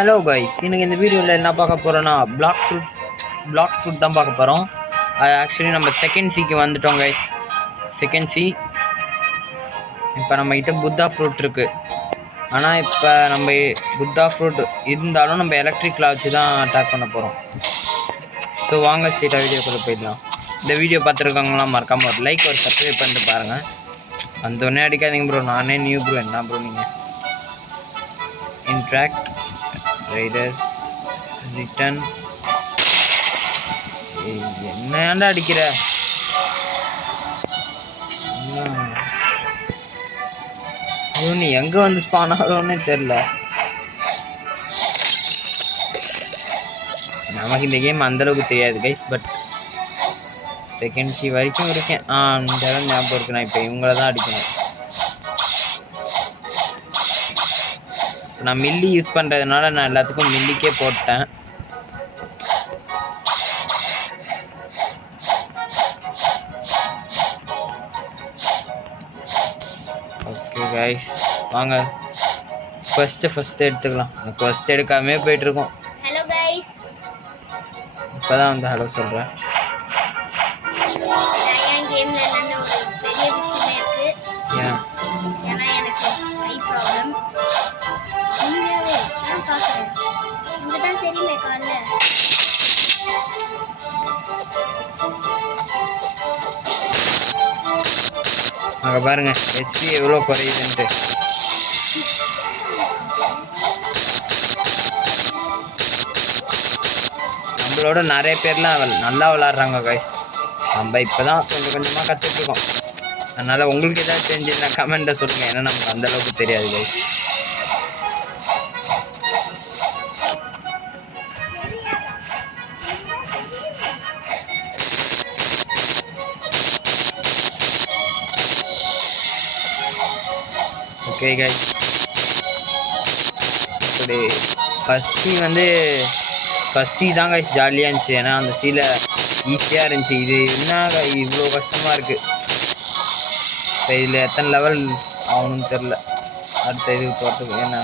Hello guys, இன்னைக்கு இந்த வீடியோவில் என்ன பார்க்க போகிறோன்னா பிளாக் ஃப்ரூட் தான் பார்க்க போகிறோம். அது ஆக்சுவலி நம்ம செகண்ட் சிக்கு வந்துட்டோம் கைஸ். Second C. இப்போ நம்மகிட்ட புத்தா ஃப்ரூட் இருக்குது. ஆனால் இப்போ நம்ம புத்தா ஃப்ரூட் இருந்தாலும் நம்ம எலக்ட்ரிக்கில் வச்சு தான் அட்டாக் பண்ண போகிறோம். ஸோ வாங்க ஸ்ட்ரெயிட்டாக வீடியோக்குள்ளே போயிடலாம். இந்த வீடியோ பார்த்துருக்காங்களாம் மறக்காமல் ஒரு லைக் ஒரு சப்ஸ்கிரைப் பண்ணிட்டு பாருங்கள். வந்தோடனே அடிக்காதீங்க ப்ரோ, நானே நியூ ப்ரோ. என்ன ப்ரோ நீங்கள் இன்ட்ராக்ட் ரைடர் ரிட்டன் என்னடா அடிக்கிற? நீ எங்க வந்து ஸ்பான் ஆகிறோன்னே தெரியல. நமக்கு இந்த கேம் அந்தளவுக்கு தெரியாது கைஸ். பட் செகண்ட் சி வரைக்கும் இருக்கேன். இந்த இடம் ஞாபகம் இருக்கு. நான் இப்போ இவங்கள தான் அடிக்கணும். நான் மில்லி யூஸ் பண்ணுறதுனால நான் எல்லாத்துக்கும் மில்லிக்கே போட்டேன். ஓகே கைஸ், வாங்க ஃபஸ்ட்டு எடுத்துக்கலாம். ஃபஸ்ட் எடுக்காமே போயிட்டுருக்கோம். ஹலோ கைஸ், இப்போ தான் வந்து ஹலோ சொல்கிறேன். கேமில் என்னென்ன ஒரு பெரிய விஷயமே இருக்குது. ஏன்னா எனக்கு ஐ ப்ராப்ளம். உண்மையாகவே நான் பார்க்குறேன். இங்கே தான் தெரியுமே காலைல. அங்கே பாருங்க ஹெச்பி எவ்வளோ குறையுதுன்ட்டு. நம்மளோட நிறைய பேர்லாம் நல்லா விளாட்றாங்க கைஸ். நம்ம இப்போ தான் கொஞ்சம் கொஞ்சமாக கற்றுட்ருக்கோம். அதனால் உங்களுக்கு ஏதாவது தெரிஞ்சுன்னா கமெண்ட்டை சொல்லுங்கள். ஏன்னா நமக்கு அந்தளவுக்கு தெரியாது கைஸ். ஓகே கைஸ், இப்படி ஃபஸ்ட் சி தான் கைஸ் ஜாலியாக இருந்துச்சு. ஏன்னா அந்த சீல ஈஸியாக இருந்துச்சு. இது என்ன இவ்வளோ கஷ்டமாக இருக்குது. இப்போ இதில் எத்தனை லெவல் ஆகணும்னு தெரில. அடுத்த இது போகிறதுக்கு ஏன்னா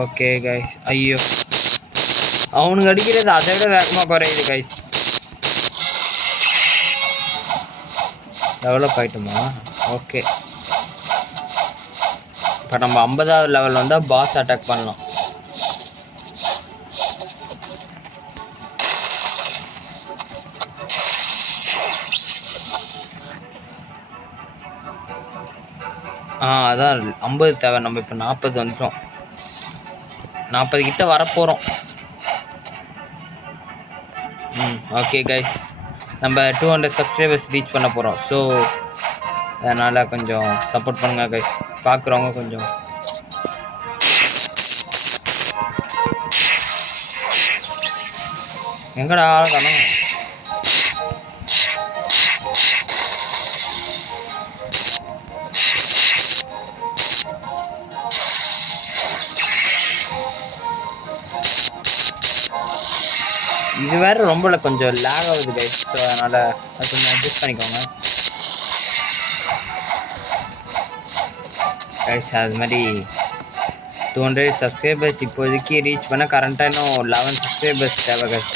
ஓகே கைஸ். ஐயோ, அவனுக்கு அடிக்கிறது அதை விட வேகமாக குறையுது கைஸ். டெவலப் ஆகிட்டோமா? ஓகே, இப்போ நம்ம 50வது லெவல் வந்தால் பாஸ் அட்டாக் பண்ணலாம். அதான் 50 தேவை. நம்ம இப்போ 40 வந்துட்டோம். 40 கிட்ட வரப்போகிறோம். ஓகே கைஸ், நம்ம 200 சப்ஸ்கிரைபர்ஸ் ரீச் பண்ண போகிறோம். ஸோ அதனால் கொஞ்சம் சப்போர்ட் பண்ணுங்கள் கைஸ். பார்க்குறவங்க கொஞ்சம் எங்கடா காணோம். இது வேறு ரொம்ப கொஞ்சம் லேக் ஆகுது கைஸ். ஸோ அதனால் அது கொஞ்சம் அட்ஜஸ்ட் பண்ணிக்கோங்க கைஸ். அது மாதிரி 200 சப்ஸ்கிரைபர்ஸ் இப்போதைக்கு ரீச் பண்ண கரண்ட்டாக இன்னும் 11 சப்ஸ்கிரைபர்ஸ் தேவை கைஸ்.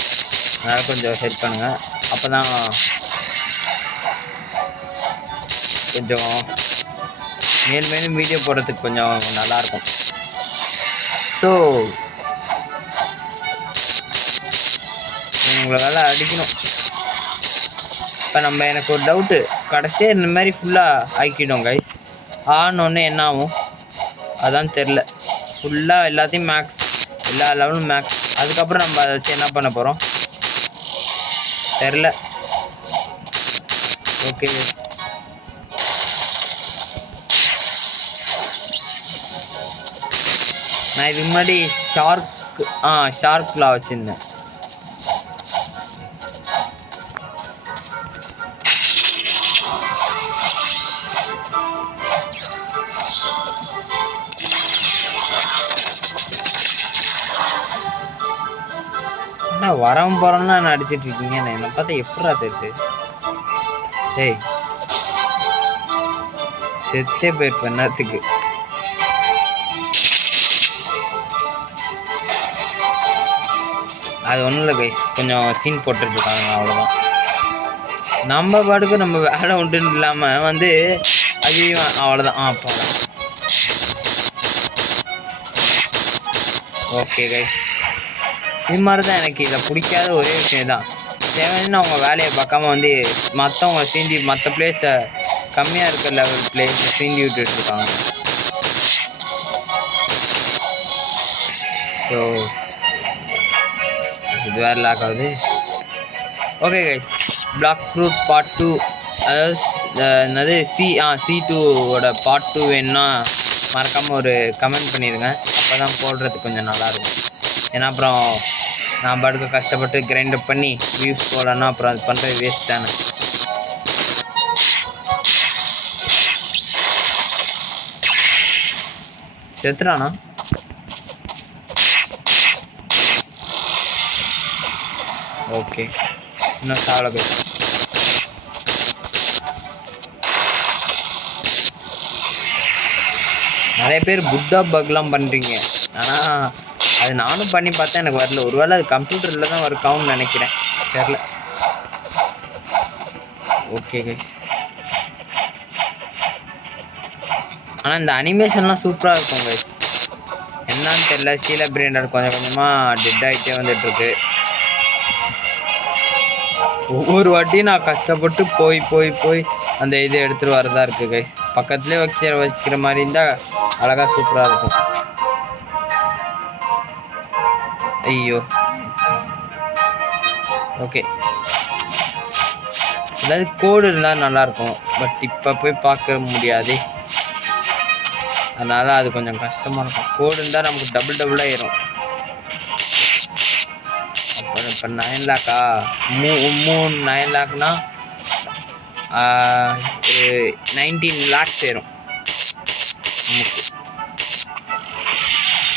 அதனால் கொஞ்சம் ஹெல்ப் பண்ணுங்கள். அப்போ தான் கொஞ்சம் மேலும் வீடியோ போடுறதுக்கு கொஞ்சம் நல்லாயிருக்கும். ஸோ உங்களால் அடிக்கணும். இப்போ எனக்கு ஒரு டவுட்டு, கடைசியாக இந்த மாதிரி ஃபுல்லாக ஆக்கிடும் கைஸ். ஆனோடனே என்ன ஆகும் அதான் தெரில. ஃபுல்லாக எல்லாத்தையும் மேக்ஸ், எல்லா லெவலும் மேக்ஸ். அதுக்கப்புறம் நம்ம அதை வச்சு என்ன பண்ண போகிறோம் தெரில. ஓகே, நான் இதுக்கு முன்னாடி ஷார்க்லாம் வச்சுருந்தேன். வரவன் போகிறோன்னா நான் அடிச்சிட்டு இருக்கீங்க. நான் என்னை பார்த்தா எப்படா தெரியுது? ஏய் செத்தே போயிருப்பேன் என்னத்துக்கு. அது ஒன்றும் இல்லை கைஸ், கொஞ்சம் சீன் போட்டுட்ருக்காங்க அவ்வளோதான். நம்ம பாட்டுக்கு நம்ம வேலை உண்டுன்னு இல்லாமல் வந்து அதையும் அவ்வளோதான். அப்போ ஓகே கைஸ், இது மாதிரி தான் எனக்கு இதில் பிடிக்காத ஒரே விஷயம் தான். தேவைன்னு அவங்க வேலையை பார்க்காம வந்து மற்றவங்க சீண்டி மற்ற பிளேஸை கம்மியாக இருக்கிற லெவல் பிளேஸை சீண்டி விட்டுட்ருக்காங்க. ஸோ இது வேறு லாக் ஆகுது. Okay guys, black fruit part 2, அதாவது என்னது C2ஓட பார்ட் 2 வேணுன்னா மறக்காமல் ஒரு கமெண்ட் பண்ணிடுங்க. அப்போ தான் போடுறதுக்கு கொஞ்சம் நல்லாயிருக்கும். ஏன்னா அப்புறம் நான் பாட்டுக்கு கஷ்டப்பட்டு கிரைண்ட் அப் பண்ணி வியூஸ் போடலன்னா அப்புறம் அது பண்ணுறது வேஸ்ட் தானே. செத்துறானா? ஓகே, இன்னும் சாவலை. நிறைய பேர் புத்தா பக்லாம் பண்ணுறீங்க, ஆனால் அது நானும் பண்ணி பார்த்தேன், எனக்கு வரல. ஒருவேளை அது கம்ப்யூட்டரில் தான் ஒர்க் ஆகும்னு நினைக்கிறேன், தெரில. ஓகே கைஸ், ஆனால் இந்த அனிமேஷன்லாம் சூப்பராக இருக்கும் கைஸ். என்னான்னு தெரில, ஸ்டீலா பிரிண்டர் கொஞ்சம் கொஞ்சமாக டெட் ஆகிட்டே வந்துட்டுருக்கு. ஒவ்வொரு வாட்டியும் நான் கஷ்டப்பட்டு போய் போய் போய் அந்த இதை எடுத்துகிட்டு வரதா இருக்குது கைஸ். பக்கத்துலேயே வைக்கிற மாதிரி இருந்தால் அழகாக சூப்பராக இருக்கும். ஐயோ ஓகே, ஏதாவது கோடு இருந்தால் நல்லாயிருக்கும், பட் இப்போ போய் பார்க்க முடியாது. அதனால் அது கொஞ்சம் கஷ்டமாக இருக்கும். கோடு இருந்தால் நமக்கு டபுள் ஆயிரும். அப்புறம் இப்போ 9 லேக்கா 9 லேக்னா 19 லேக்ஸ் சேரும் நமக்கு.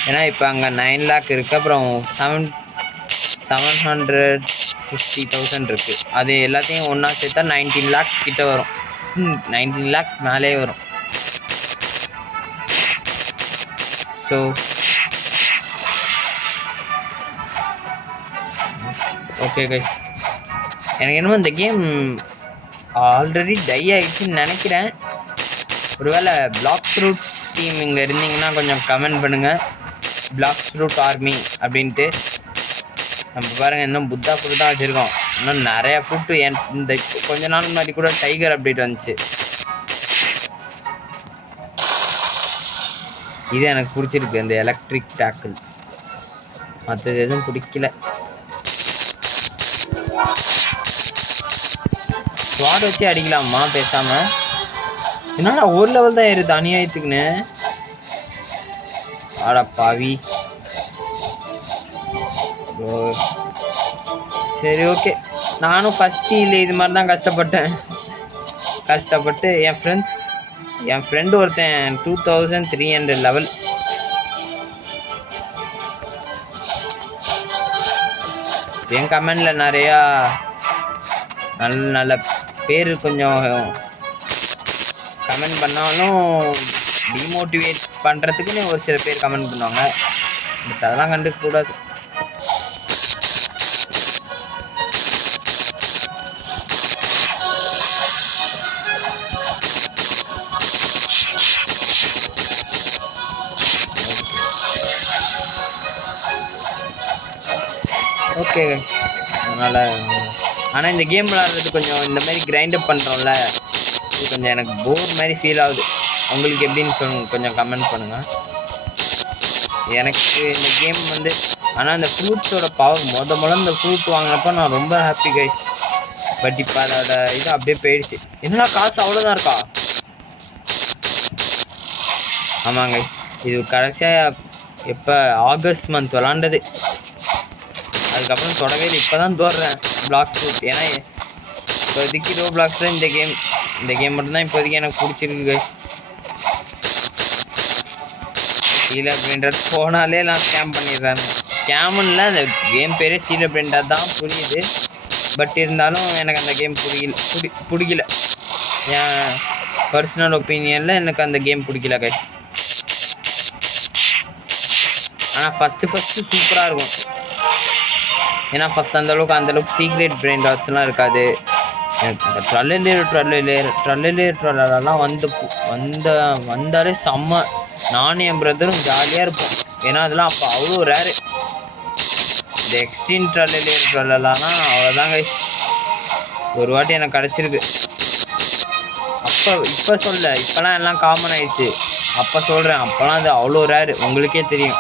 ஏன்னா இப்போ அங்கே 9 லேக் இருக்குது, அப்புறம் 750,000 இருக்குது. அது எல்லாத்தையும் ஒன்றா சேர்த்தா 19 லேக்ஸ் கிட்ட வரும். 19 லேக்ஸ் மேலே வரும். ஸோ ஓகே கைஸ், எனக்கு என்னமோ இந்த கேம் ஆல்ரெடி டை ஆகிடுச்சுன்னு நினைக்கிறேன். ஒருவேளை பிளாக் ஃப்ரூட் டீம் இங்கே இருந்தீங்கன்னா கொஞ்சம் கமெண்ட் பண்ணுங்கள், பிளாக் ஃப்ரூட் ஆர்மி அப்படின்ட்டு. நம்ம பாருங்கள், இன்னும் புத்தா ஃப்ரூட் தான் வச்சுருக்கோம். இன்னும் நிறையா ஃப்ரூட்டு இந்த கொஞ்ச நாள் முன்னாடி கூட டைகர் அப்டேட் வந்துச்சு. இது எனக்கு பிடிச்சிருக்கு, இந்த எலக்ட்ரிக் டேக்கிள். மற்றது எதுவும் பிடிக்கல. ஸ்வாட் வச்சு அடிக்கலாமா பேசாமல்? என்னடா ஒரு லெவல் தான் ஏறுது அநியாயத்துக்குன்னு. ஆடா பாவி. சரி ஓகே, நானும் ஃபஸ்ட்டு இல்லை இது மாதிரி தான் கஷ்டப்பட்டு என் ஃப்ரெண்டு ஒருத்தன் 2300 லெவல். என் கமெண்டில் நிறையா நல்ல பேர் கொஞ்சம் கமெண்ட் பண்ணாலும் டிமோட்டிவேட் பண்ணுறதுக்குன்னு ஒரு சில பேர் கமெண்ட் பண்ணுவாங்க. பட் அதெல்லாம் கண்டுக்கக்கூடாது. ஓகே, அதனால் ஆனால் இந்த கேம் விளாட்றது கொஞ்சம் இந்த மாதிரி கிரைண்டப் பண்ணுறோம்ல, இது கொஞ்சம் எனக்கு போர் மாதிரி ஃபீல் ஆகுது. உங்களுக்கு எப்படின்னு கொஞ்சம் கமெண்ட் பண்ணுங்கள். எனக்கு இந்த கேம் வந்து ஆனால் இந்த ஃப்ரூட்ஸோட பவர் முதல்ல இந்த ஃப்ரூட் வாங்கினப்போ நான் ரொம்ப ஹாப்பி கைஸ். பட் இப்போ அதோட இது அப்படியே போயிடுச்சு. என்னடா காசு அவ்வளோதான் இருக்கா? ஆமாங்க, இது கடைசியாக எப்போ ஆகஸ்ட் மந்த் விளாண்டது. அதுக்கப்புறம் தொடவே இப்போ தான் தோடுறேன் பிளாக் ஃப்ரூட். ஏன்னா இப்போதைக்கு ரோ பிளாக்ஸில் இந்த கேம் மட்டும்தான் இப்போதைக்கு எனக்கு பிடிச்சிருக்கு கைஸ். கீழே அப்படின்றது போனாலே நான் ஸ்கேம் பண்ணிடுறேன். ஸ்கேமுன்னு அந்த கேம் பேரே சீரியல் பிரிண்டாக தான் புரியுது. பட் இருந்தாலும் எனக்கு அந்த கேம் பிடிக்கல. என் பர்சனல் ஒப்பீனியனில் எனக்கு அந்த கேம் பிடிக்கல கைஸ். ஆனால் ஃபஸ்ட்டு சூப்பராக இருக்கும். ஏன்னா ஃபஸ்ட் அந்தளவுக்கு சீக்ரெட் பிரெயின் டாட்ஸ்லாம் இருக்காது. எனக்கு ட்ரல்லெல்லாம் வந்தாலே செம்ம. நானும் என் பிரதரும் ஜாலியாக இருப்போம். ஏன்னா அதெல்லாம் அப்போ அவ்வளோ ரேரு. இந்த எக்ஸ்ட்ரீம் ட்ரல்லெல்லாம் அவ்வளோதான் கைஸ். ஒரு வாட்டி எனக்கு கிடச்சிருக்கு. இப்போ சொல்ல, இப்போலாம் எல்லாம் காமன் ஆயிடுச்சு. அப்போ சொல்கிறேன், அப்போலாம் அது அவ்வளோ ரேரு, உங்களுக்கே தெரியும்.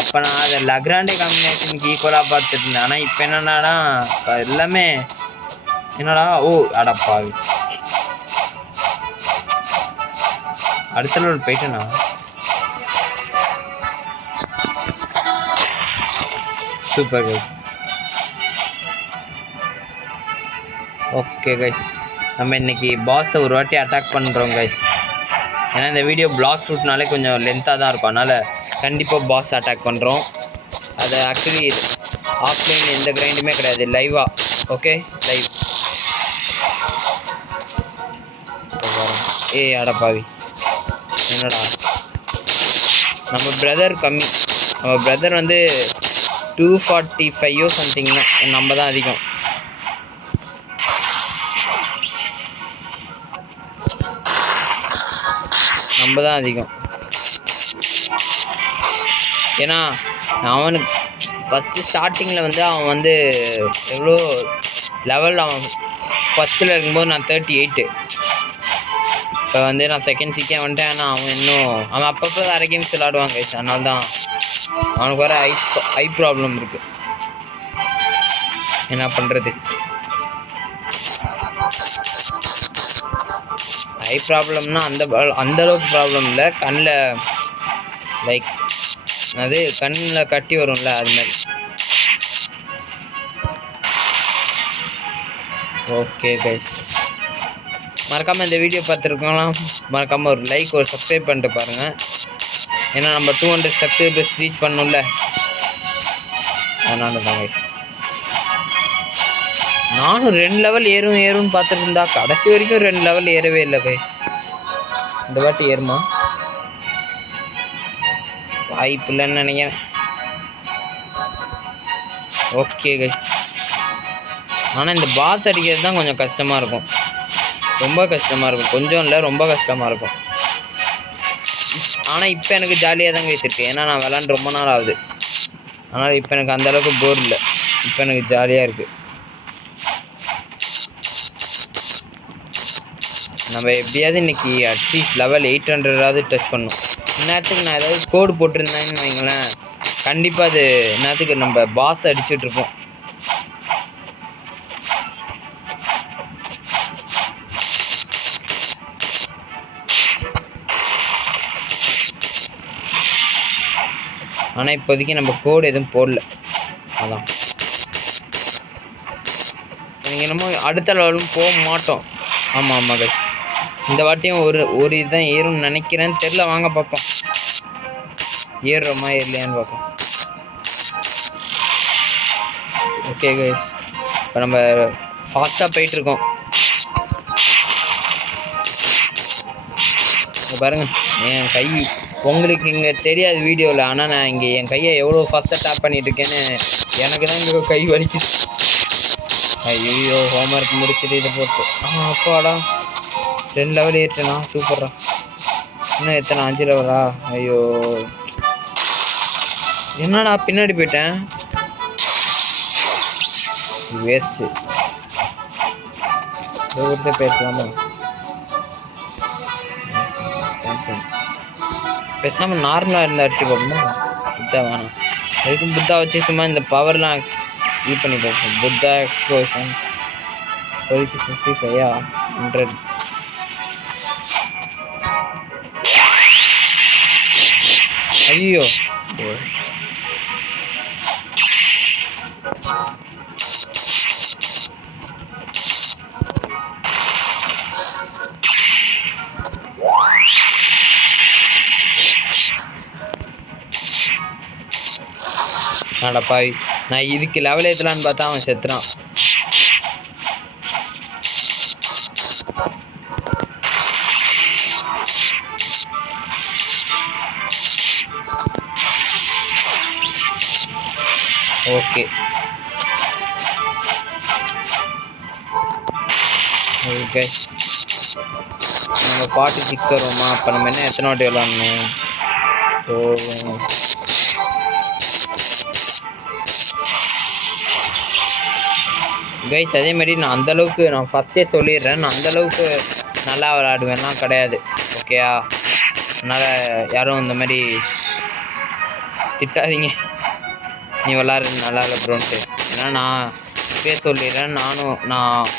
அப்போ நான் அதை லக்ராண்டே காம்பினேஷனுக்கு ஈக்குவலாக பார்த்துட்டு இருந்தேன். ஆனால் இப்போ என்னென்னா எல்லாமே என்னடா அடப்பாவி அடுத்த லெவல் போயிட்டேண்ணா. Super guys. ஓகே கைஸ், நம்ம இன்னைக்கு பாஸை ஒரு வாட்டி அட்டாக் பண்ணுறோம் கைஸ். ஏன்னா இந்த வீடியோ பிளாக் ஷூட்னாலே கொஞ்சம் லென்த்தாக தான் இருக்கும். அதனால் கண்டிப்பாக பாஸ் அட்டாக் பண்ணுறோம். அது ஆக்சுவலி ஆஃப்லைன் எந்த கிரைண்டுமே கிடையாது, லைவாக. Okay, live. அடப்பாவி என்னடா, நம்ம பிரதர் கம்மி. நம்ம பிரதர் வந்து 245 சம்திங்னா, நம்ம தான் அதிகம். ஏன்னா அவனுக்கு ஃபஸ்ட்டு ஸ்டார்டிங்கில் வந்து அவன் வந்து எவ்வளோ லெவல், அவன் ஃபஸ்ட்டில் இருக்கும்போது நான் 38. இப்போ வந்து நான் செகண்ட் சீக்கே வந்துட்டேன். ஆனால் அவன் அப்பப்போ வேறு கேம்ஸ் விளாடுவாங்க கைஸ். அதனால தான் அவனுக்கு வர ஐ ப்ராப்ளம் இருக்குது. என்ன பண்ணுறது, ஐ ப்ராப்ளம்னா அந்தளவுக்கு ப்ராப்ளம் இல்லை. கண்ணில் லைக் அது கண்ணில் கட்டி வரும்ல, அது மாதிரி. ஓகே கைஸ், மறக்காமல் இந்த வீடியோ பார்த்துருக்கலாம். மறக்காமல் ஒரு லைக், ஒரு சப்ஸ்கிரைப் பண்ணிட்டு பாருங்கள். ஏன்னா நம்ம 200 சப்ஸ்கிரைபர்ஸ் ரீச் பண்ணணும்ல, அதனால தான் கைஸ். நானும் 2 லெவல் ஏறும்னு பார்த்துட்டு இருந்தா கடைசி வரைக்கும் 2 லெவல் ஏறவே இல்லை கைஸ். இந்த வாட்டி ஏறுமா? வாய்ப்பு இல்லைன்னு நினைக்கிறேன். ஓகே கைஸ், ஆனால் இந்த பாஸ் அடிக்கிறது தான் கொஞ்சம் கஷ்டமாக இருக்கும். ரொம்ப கஷ்டமாக இருக்கும். கொஞ்சம் இல்லை, ரொம்ப கஷ்டமாக இருக்கும். ஆனால் இப்போ எனக்கு ஜாலியாக தான் கைஸ் இருக்குது. ஏன்னா நான் விளாண்டு ரொம்ப நாள் ஆகுது. ஆனால் இப்போ எனக்கு அந்தளவுக்கு போர் இல்லை. இப்போ எனக்கு ஜாலியாக இருக்குது. நம்ம எப்படியாவது இன்றைக்கி அட்லீஸ்ட் லெவல் 800ஆவது டச் பண்ணணும். இந்நேரத்துக்கு நான் ஏதாவது கோடு போட்டிருந்தேன்னு வைங்களேன், கண்டிப்பாக அது இந்நேரத்துக்கு நம்ம பாஸ் அடிச்சுட்ருப்போம். ஆனால் இப்போதைக்கு நம்ம கோடு எதுவும் போடல. அதான் நீங்கள் என்னமோ அடுத்த லெவலும் போக மாட்டோம். ஆமாம் கைஸ், இந்த வாட்டியும் ஒரு இதுதான் ஏறும்னு நினைக்கிறேன்னு தெரில. வாங்க பார்ப்போம், ஏறுறோமா ஏறலையான்னு பார்ப்போம். ஓகே கைஸ், இப்போ நம்ம ஃபாஸ்ட்டாக போயிட்டுருக்கோம். பாருங்கள் என் கை, உங்களுக்கு இங்கே தெரியாது வீடியோவில். ஆனால் நான் இங்கே என் கையை எவ்வளோ ஃபாஸ்ட்டாக டேப் பண்ணிகிட்ருக்கேன்னு எனக்கு தான் இங்கே கை வலிக்குது. ஐயோ, ஹோம்ஒர்க் முடிச்சுட்டு இதை போட்டு அப்பாடா 2 லெவல் ஏறிட்டேண்ணா. சூப்பர்ரா. இன்னும் எத்தனை 5 லெவலா? ஐயோ, என்னடா பின்னாடி போயிட்டேன், வேஸ்ட்டு. ஒருத்தர் பேசலாமா? பேசாமல் நார்மலாக இருந்தால் அடிச்சு பார்ப்போமா? புத்தா வேணாம், அதுக்கும் புத்தா வச்சு சும்மா இந்த பவர்லாம் இது பண்ணி பார்ப்போம். புத்தா எக்ஸ்ப்ளோஷன் இப்போதைக்கு 55 100. ஐயோ, நடப்பாய். நான் இதுக்கு லெவல் ஏற்றலான்னு பார்த்தா அவன் செத்துறான். ஓகே ஓகே நம்ம 46 வருவோமா? அப்போ நம்ம என்ன எத்தனை வாட்டி விளாடணும்? ஸோ கைஸ் அதேமாதிரி நான் அந்தளவுக்கு நான் ஃபஸ்ட்டே சொல்லிடுறேன், நான் அந்தளவுக்கு நல்லா விளாடுவேன்லாம் கிடையாது. ஓகேயா? அதனால் யாரும் இந்த மாதிரி திட்டாதீங்க, நீ விளாட்றது நல்லா இல்லை ப்ரோன்ட்டு. ஏன்னா நான் பேர் சொல்லிடுறேன். நான்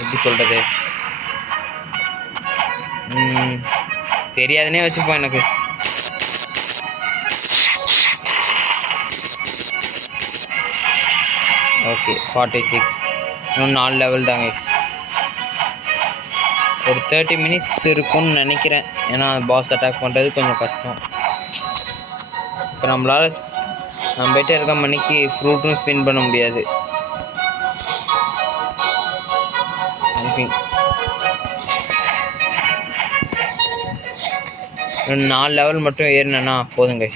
எப்படி சொல்கிறது, தெரியாதுன்னே வச்சுப்போம் எனக்கு. ஓகே 46 இன்னும் 4 லெவல் தாங்க. ஒரு 30 மினிட்ஸ் இருக்கும்னு நினைக்கிறேன். ஏன்னா பாஸ் அட்டாக் பண்ணுறது கொஞ்சம் கஷ்டம். இப்போ நம்மளால் நம்மகிட்ட இருக்க மணிக்கு ஃப்ரூட்டும் ஸ்பின் பண்ண முடியாது. இன்னும் 4 லெவல் மட்டும் ஏறினேன்னா போதுங்க.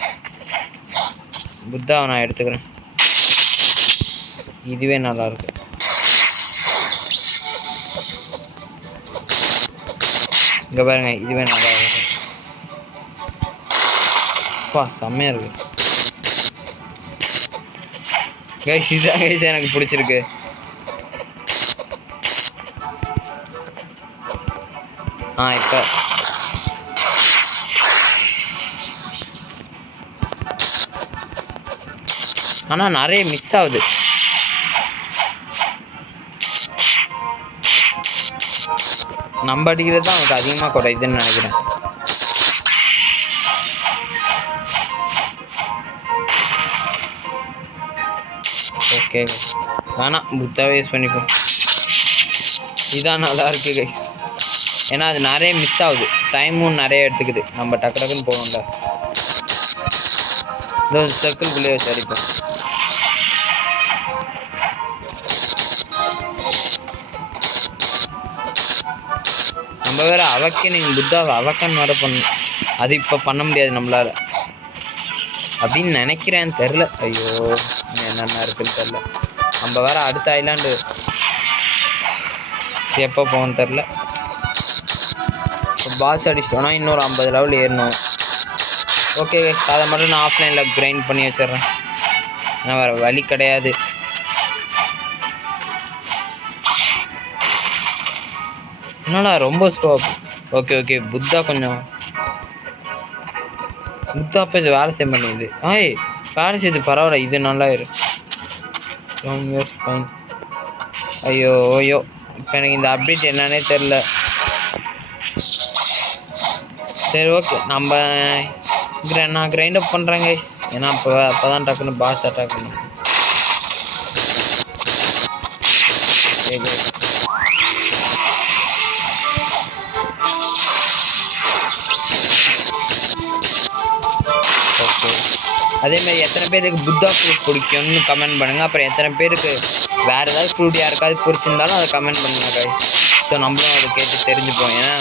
புத்தாவை நான் எடுத்துக்கிறேன், இதுவே நல்லாயிருக்கு. இங்கே பாருங்க, இதுவே நல்லா இருக்கு. செம்மையாக இருக்கு கைஸ். இதுதான் கைஸ் எனக்கு பிடிச்சிருக்கு. இப்போ ஆனால் நிறைய மிஸ் ஆகுது. நம்ம அடிக்கிறது தான் அவனுக்கு அதிகமாக குறையுதுன்னு நினைக்கிறேன். ஓகே வேணாம், புத்தாவே யூஸ் பண்ணிப்போம். இதான் நல்லா இருக்கு கைஸ். ஏன்னா அது நிறைய மிஸ் ஆகுது, டைமும் நிறைய எடுத்துக்குது. நம்ம டக்கு டக்குன்னு போகணும்ல. இதோ சர்க்கிள்குள்ளேயே வச்சு அடிப்போம். நம்ம வேறு அவக்கன் புத்தாவை அவக்கன் வேறு பண்ணணும். அது இப்போ பண்ண முடியாது நம்மளால் அப்படின்னு நினைக்கிறேன், தெரில. ஐயோ என்னென்ன இருக்குன்னு தெரில. நம்ம வேறு அடுத்த ஐலாண்டு எப்போ போகணும்னு தெரில. பாஸ் அடிச்சிட்டோன்னா இன்னொரு 50 லெவல் ஏறணும். ஓகே அதை மட்டும் நான் ஆஃப்லைனில் கிரைண்ட் பண்ணி வச்சிட்றேன். ஏன்னா வேறு வழி கிடையாது. என்னடா ரொம்ப ஸ்லோ. ஓகே புத்தா கொஞ்சம் புத்தா இப்போ இது வேலை செய்ய மாட்டேங்குது. வேலை செய்யுது, பரவாயில்ல. இது நல்லா ஃபைன். ஐயோ இப்போ எனக்கு இந்த அப்டேட் என்னன்னே தெரில. சரி ஓகே, நான் கிரைண்ட் அப் பண்ணுறேன் கைஸ். ஏன்னா அப்போ தான் டக்குன்னு பாஸ் அட்டாக் பண்ணும். ஓகே அதேமாதிரி எத்தனை பேருக்கு புத்தா ஃப்ரூட் பிடிக்கும்னு கமெண்ட் பண்ணுங்கள். அப்புறம் எத்தனை பேருக்கு வேறு ஏதாவது ஃப்ரூட் யாருக்காவது பிடிச்சிருந்தாலும் அதை கமெண்ட் பண்ணுங்கள் கைஸ். ஸோ நம்மளும் அதை கேட்டு தெரிஞ்சுப்போம். ஏன்னா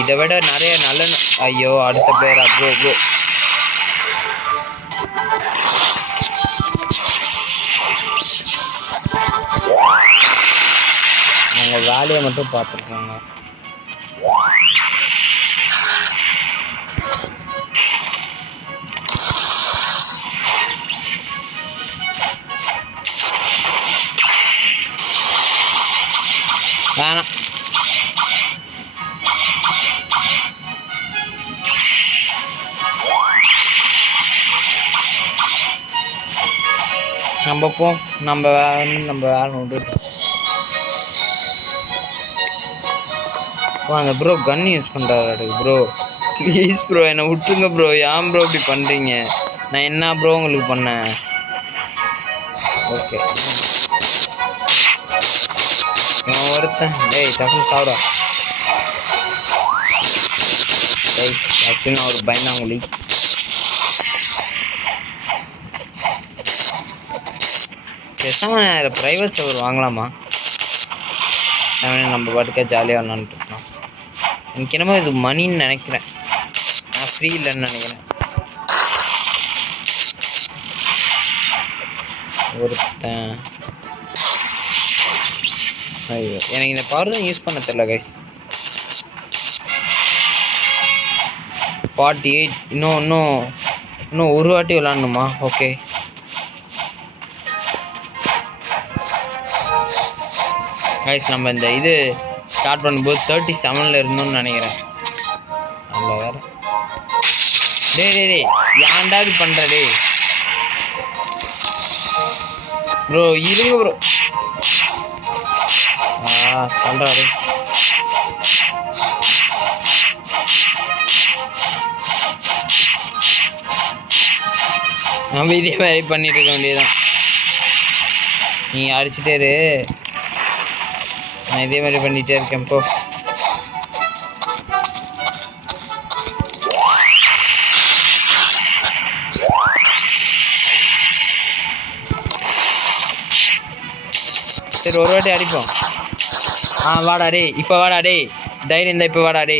இதை விட நிறைய நல்ல ஐயோ அடுத்த பேரா ப்ரோ நாங்கள் வேலையை மட்டும் பார்த்துருக்கோங்க. வேணாம் நம்ம வேலை விட்டுட்டோம். அந்த ப்ரோ கன் யூஸ் பண்ணுறாரு ப்ரோ. ப்ளீஸ் ப்ரோ என்னை விட்டுருங்க ப்ரோ. ஏன் ப்ரோ இப்படி பண்ணுறீங்க? நான் என்ன ப்ரோ உங்களுக்கு பண்ணேன்? ஓகே ஒருத்தன் டக்குன்னு சாப்பிடா. ஆக்சுவலி நான் ஒரு பயந்தாங்குழி. பேசாமல் ப்ரைவேட் சர்வர் வாங்கலாமா? நம்ம பாட்டுக்க ஜாலியாக விளாண்டுட்டு இருக்கலாம். எனக்கு என்னமோ இது மணின்னு நினைக்கிறேன். நான் ஃப்ரீ இல்லைன்னு நினைக்கிறேன். ஒருத்தன் ஐயோ எனக்கு இந்த பவர் தான் யூஸ் பண்ண தெரியல கைஸ். 48 இன்னும் ஒரு வாட்டி விளாடணுமா? ஓகே கைஸ், நம்ம இந்த இது ஸ்டார்ட் பண்ணும்போது 37ல் இருந்தோம்னு நினைக்கிறேன். நம்ம வேற டேய் ஏன்டா இது பண்ணுற டே ப்ரோ? இருங்க ப்ரோ. பண்ணுறாரு. நம்ம இதே மாதிரி பண்ணிட்டு இருக்க வேண்டியதுதான். நீ அடிச்சுட்டே இரு, நான் இதே மாதிரி பண்ணிட்டே இருக்கேன். போ சரி, ஒரு வாட்டி அடிப்போம். வாடா டே, இப்போ வாடா டே, தைரியம் இருந்தா இப்போ வாடா டே,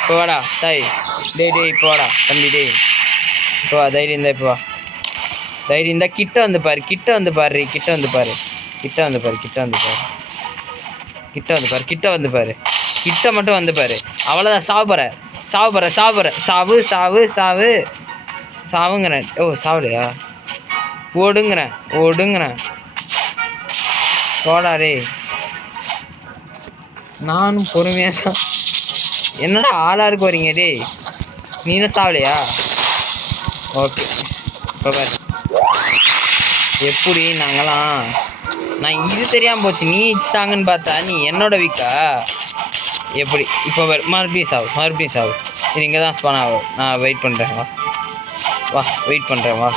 இப்போ வாடா தாய் டே இப்போ வாடா தம்பி டே, இப்போ வா. தைரியம் இருந்தா இப்போ வா. தைரியம் இருந்தா கிட்ட வந்து பாரு, கிட்ட வந்து பாரு, கிட்ட வந்து பாரு, கிட்ட வந்து பாரு, கிட்ட வந்து பாரு, கிட்ட வந்து பாரு, கிட்ட வந்து பாரு, கிட்ட மட்டும் வந்து பாரு. அவ்வளோதான். சாவு சாவுங்கிறேன். ஓ சாவுலையா? ஓடுங்கிறேன். போடாடே. நானும் பொறுமையாக தான். என்னடா ஆளாருக்கு வரீங்க டே? நீ என்ன சாவலையா? ஓகே, இப்போ பாரு எப்படி நாங்களாம். நான் இது தெரியாமல் போச்சு, நீ இடிச்சிட்டாங்கன்னு பார்த்தா நீ என்னோட வீக்கா எப்படி? இப்போ பாரு, மறுபடியும் சாவு. இது இங்கே தான் ஸ்பான் ஆகும். நான் வெயிட் பண்ணுறேன். வா வெயிட் பண்ணுறேன். வா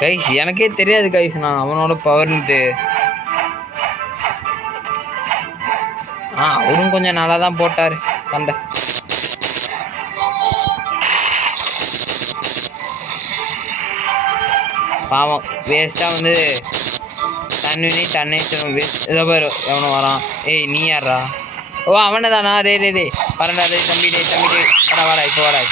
கைஸ், எனக்கே தெரியாது கைஸ் நான் அவனோட பவர்ன்ட்டு. அவரும் கொஞ்சம் நல்லா தான் போட்டார் சண்டை. பாவம் வேஸ்ட்டாக வந்து தண்ணி வேஸ்ட். ஏதோ பேர் எவனும் வரான். ஏய் நீ யாரா? ஓ அவனை தானா? டே வரண்டா டே தம்பி வாடா இப்போ வரண்டா.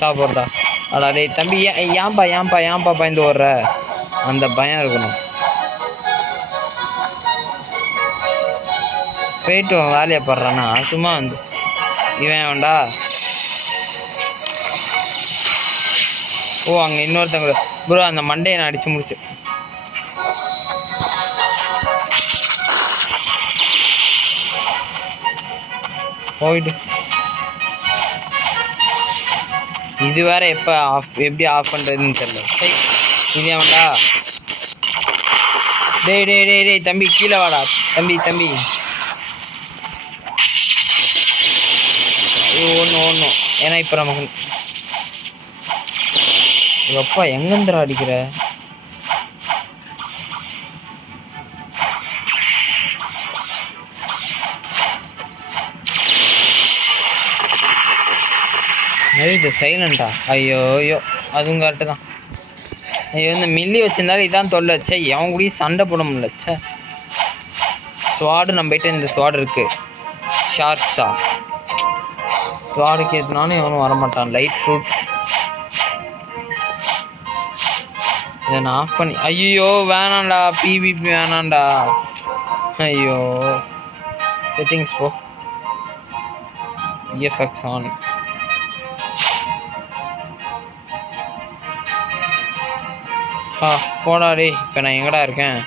சாப்பிட்றா. அடா டே தம்பி, ஏன்பா பயந்து ஓடுற? அந்த பயம் இருக்கணும். போயிட்டு வேலையை படுறான்னா சும்மா வந்து இவன் வேண்டா. ஓ அங்கே இன்னொருத்தங்க ப்ரோ, அந்த மண்டையை நான் அடித்து முடிச்சு. போயிட்டு இது வேற எப்படி ஆஃப் பண்ணுறதுன்னு தெரியல. சரி இது வேண்டா. டேய் தம்பி கீழே வாடா தம்பி. ஒன்று ஏன்னா இப்போ நமக்கு எப்பா எங்கேந்திரா அடிக்கிற? இது சைலண்டா? ஐயோ அதுவும் கரெக்டு தான். ஐயோ இந்த மில்லி வச்சிருந்தாலும் இதான் தொல்லை. சே எவன் கூடயும் சண்டை போட முடியல. சே ஸ்வாடு நம்மகிட்ட இந்த ஸ்வாடு இருக்கு. ஷார்க்ஸா ஸ்வாடுக்கு எதுனாலும் எவனும் வரமாட்டான். லைட் ஃப்ரூட் இதை நான் ஆஃப் பண்ணி. ஐயோ வேணாண்டா, பிவிபி வேணாண்டா. ஐயோ செட்டிங்ஸ் போ. FX on. போடாடே. இப்போ நான் எங்கடா இருக்கேன்?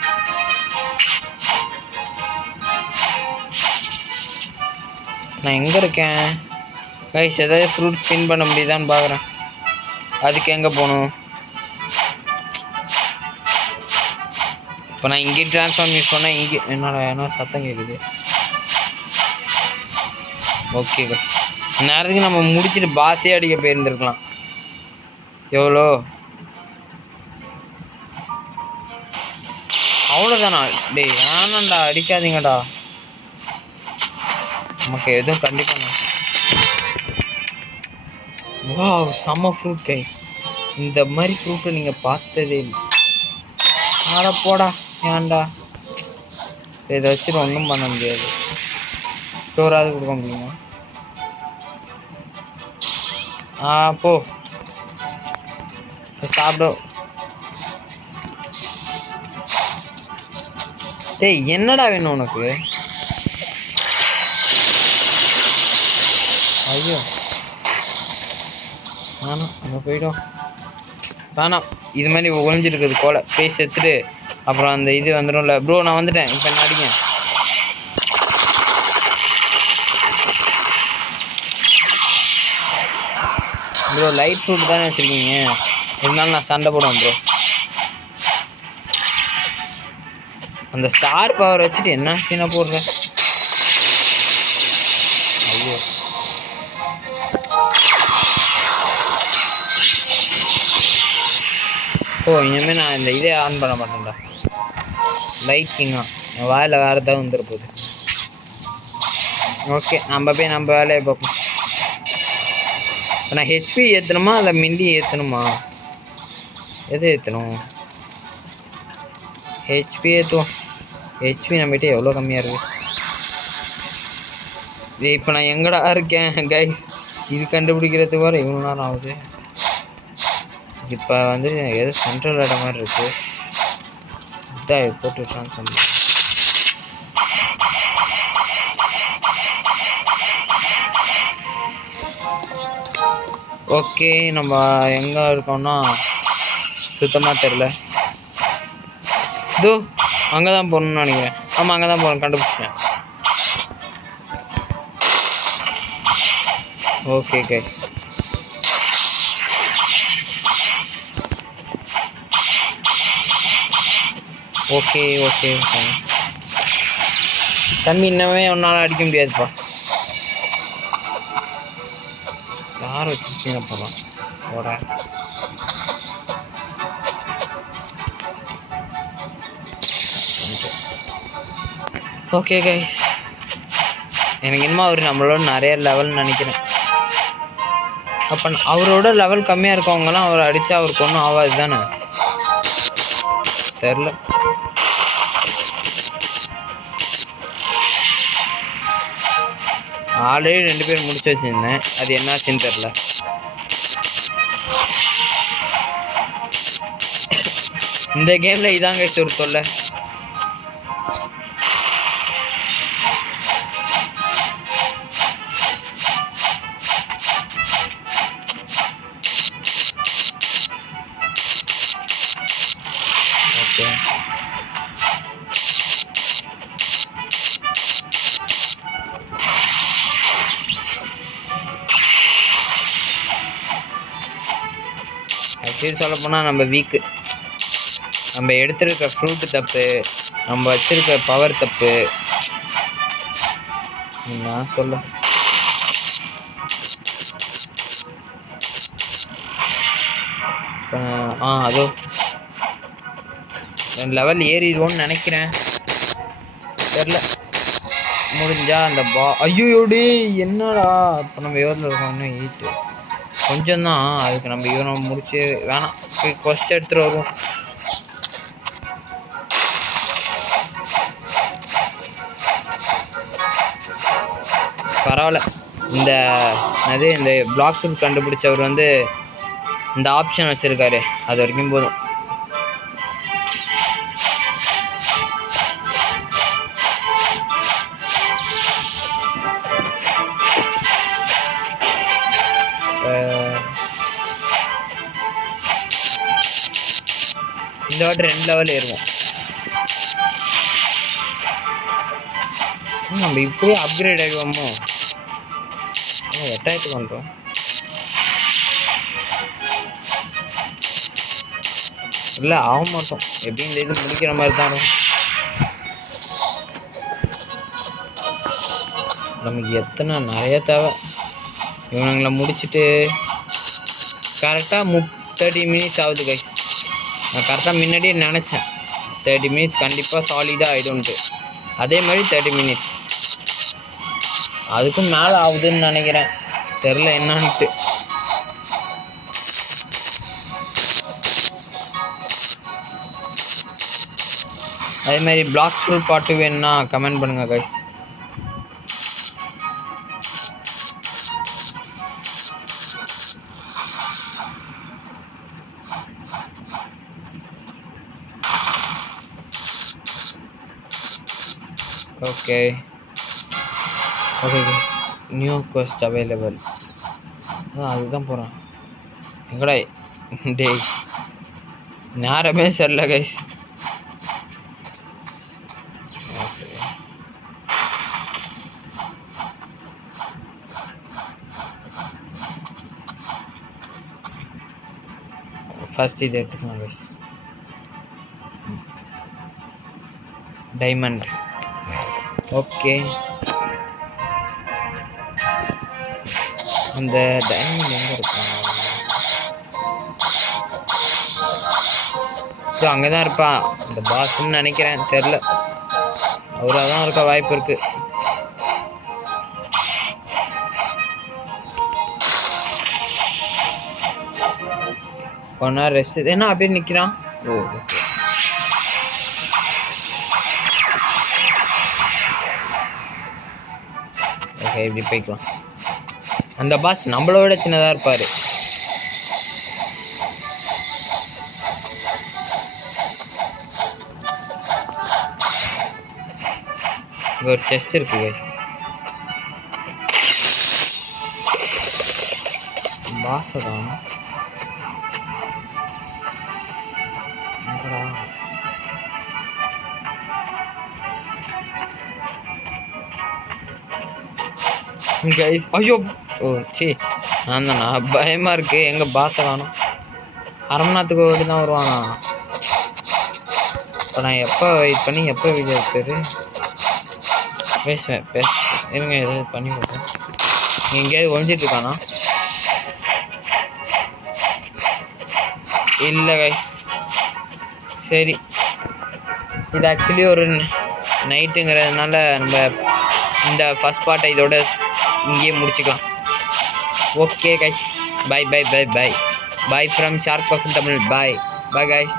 நான் எங்கே இருக்கேன் கைஸ்? ஏதாவது ஃப்ரூட் ஸ்பின் பண்ண முடியுதான்னு பார்க்குறேன். அதுக்கு எங்கே போகணும்? இப்போ நான் இங்கே ட்ரான்ஸ்ஃபார்ம் யூஸ் பண்ணால் இங்கே என்ன சத்தம் கேட்குது? ஓகே நேரத்துக்கு நம்ம முடிச்சுட்டு பாஸே அடிக்க போயிருந்துருக்கலாம். எவ்வளோ? அவ்வளோதானா? டேய் வேணாண்டா, அடிக்காதீங்கடா. நமக்கு எதுவும் கண்டிப்பாக வா செம்ம ஃப்ரூட் கைஸ். இந்த மாதிரி ஃப்ரூட்டை நீங்கள் பார்த்ததே இல்லை. ஆட போடா ஏன்டா. இதை வச்சுட்டு ஒன்றும் பண்ண முடியாது. ஸ்டோராவது கொடுக்க முடியுமா? போ சாப்பிடும். டேய் என்னடா வேணும் உனக்கு? ஐயோ வேணாம் அங்கே போய்டும். வேணாம் இது மாதிரி ஒழிஞ்சிருக்குது கோலை போய் செத்துட்டு அப்புறம் அந்த இது வந்துடும்ல. ப்ரோ நான் வந்துட்டேன். இப்போ என்ன அடிங்க. ப்ரோ லைட் ஃப்ரூட் தானே வச்சுருக்கீங்க, இருந்தாலும் நான் சண்டை போடுவேன் ப்ரோ. அந்த ஸ்டார் பவர் வச்சுட்டு என்ன சீனை போடுறேன். ஐயோ இனிமேல் நான் இந்த இதே ஆன் பண்ண மாட்டேன்டா. லைட் கிங்கா என் வாயில் வேறு ஏதாவது வந்துட போகுது. ஓகே நம்ம போய் நம்ம வேலையை பார்ப்போம். நான் ஹெச்பி ஏற்றணுமா இல்லை மில்லி ஏற்றணுமா? எது ஏற்றணும்? ஹெச்பி ஏற்றுவோம். ஹெச்பி நம்மகிட்ட எவ்வளோ கம்மியாக இருக்குது. இப்போ நான் எங்கடா இருக்கேன் கைஸ்? இது கண்டுபிடிக்கிறதுக்கு வர இவ்வளோ நேரம் ஆகுது. இப்போ வந்து ஏதோ சென்ட்ரல் இடம் மாதிரி இருக்குது. இதான் போட்டு ட்ரான்ஸ்ஃபர். ஓகே நம்ம எங்கே இருக்கோம்னா சுத்தமாக தெரில. இதோ அங்கே தான் போகணுன்னு நினைக்கிறேன். ஆமாம் அங்கே தான் போகணும், கண்டுபிடிச்சிட்டேன். ஓகே கே ஓகே ஓகே தம்பி இன்னமே ஒன்றால் அடிக்க முடியாதுப்பா. யார் வச்சுருச்சுங்க போகலாம் ஓட. ஓகே கைஸ் எனக்கு என்னமோ அவர் நம்மளோட நிறைய லெவல்னு நினைக்கிறேன். அப்போ அவரோட லெவல் கம்மியாக இருக்கவங்கலாம் அவர் அடித்தா அவருக்கு ஒன்றும் ஆகாது தானே? தெரில. ஆல்ரெடி 2 பேர் முடிச்சு வச்சுருந்தேன், அது என்னாச்சுன்னு தெரில. இந்த கேமில் இதாங்க ஒரு தொல்லை. ஓகே ஆக்சுவலி சொல்லப்போனால் நம்ம வீக்கு. நம்ம எடுத்துருக்க ஃப்ரூட்டு தப்பு, நம்ம வச்சுருக்க பவர் தப்பு. நான் சொல்ல அதோ 2 லெவல் ஏறிடுவோன்னு நினைக்கிறேன். தெரில முடிஞ்சா அந்த ஐயோடி என்னடா. இப்போ நம்ம எவ்வளோ இருக்கோம்னா 8 கொஞ்சம் தான். அதுக்கு நம்ம இவனை முடிச்சு வேணாம் போய் கொஸ்ட் எடுத்துகிட்டு வருவோம். பரவாயில்ல. இந்த பிளாக் ஃப்ரூட் கண்டுபிடிச்சவர் வந்து இந்த ஆப்ஷன் வச்சுருக்காரு, அது வரைக்கும் போதும். இந்த வாட்டி 2 லெவல் ஏறுவோம். நம்ம இப்படியே அப்கிரேட் ஆகிடுவோமோ? 8000 பண்ணுறோம். இல்லை ஆக மாட்டோம். எப்படி இந்த இது முடிக்கிற மாதிரி தானோ. நமக்கு நிறைய தேவை. இவனுங்களை முடிச்சுட்டு கரெக்டாக 30 மினிட்ஸ் ஆகுது கைஸ். நான் கரெக்டாக முன்னாடியே நினச்சேன் 30 மினிட்ஸ் கண்டிப்பாக சாலிடாக ஆகிடும்ட்டு. அதே மாதிரி 30 மினிட்ஸ் அதுக்கும் மேலே ஆகுதுன்னு நினைக்கிறேன். தெரில என்னான்ட்டு. அதே மாதிரி பிளாக் ஃப்ரூட் பாட்டு வேணும்னா கமெண்ட் பண்ணுங்கள் guys. Okay okay guys, new quest available. அதுதான் போகிறேன். எங்கடா டேய் நேரமே சரியில்ல கைஸ். ஃபர்ஸ்ட் இது எடுத்துக்கலாம் கைஸ். டைமண்ட். ஓகே, இந்த டைமண்ட் எங்கே இருக்கும்? அங்கே தான் இருப்பான் இந்த பாஸ்ன்னு நினைக்கிறேன், தெரில. அவராக தான் இருக்க வாய்ப்பு இருக்குது. கொஞ்ச நேரம் ரெஸ்ட். என்ன அப்படியே நிற்கிறான்? ஓ ஓகே. ஓகே, இப்படி போய்க்கலாம். அந்த பாஸ் நம்மளோட சின்னதாக இருப்பார். இங்கே ஒரு செஸ்ட் இருக்கு கைஸ். பாஸை தான் கைஸ். ஐயோ ஓ சி, நான் தானா? பயமாக இருக்குது. எங்கள் பாஸை காணும். அரை மணி நேரத்துக்கு ஓடி தான் வருவானா? இப்போ நான் எப்போ வெயிட் பண்ணி எப்போ வீடியோ எடுத்தது? பேசுவேன் இருங்க, எதாவது பண்ணி கொடுத்தேன். எங்கேயாவது ஒழிஞ்சிட்ருக்கானா? இல்லை கைஸ். சரி, இது ஆக்சுவலி ஒரு நைட்டுங்கிறதுனால நம்ம இந்த ஃபஸ்ட் பார்ட்டை இதோட இங்கேயே முடிச்சுக்கலாம். Okay guys, bye bye bye bye bye from shark person Tamil. Bye bye guys.